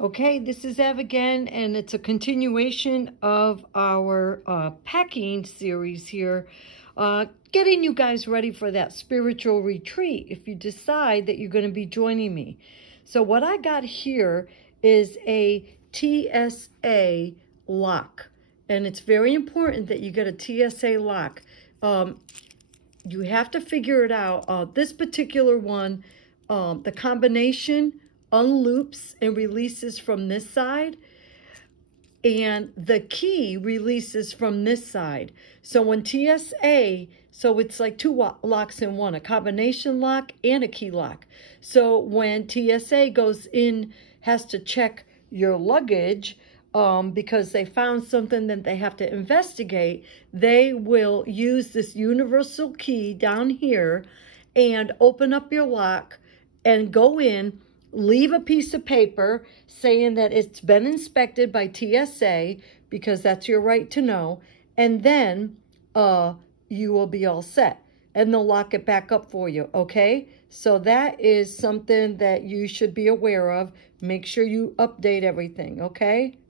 Okay, this is Ev again, and it's a continuation of our packing series here, getting you guys ready for that spiritual retreat if you decide that you're going to be joining me. So what I got here is a TSA lock, and it's very important that you get a TSA lock. You have to figure it out. This particular one, the combination unloops and releases from this side, and the key releases from this side. So when TSA, so it's like two locks in one, a combination lock and a key lock. So when TSA goes in, has to check your luggage, because they found something that they have to investigate, they will use this universal key down here and open up your lock and go in, leave a piece of paper saying that it's been inspected by TSA, because that's your right to know, and then you will be all set. And they'll lock it back up for you, okay? So that is something that you should be aware of. Make sure you update everything, okay?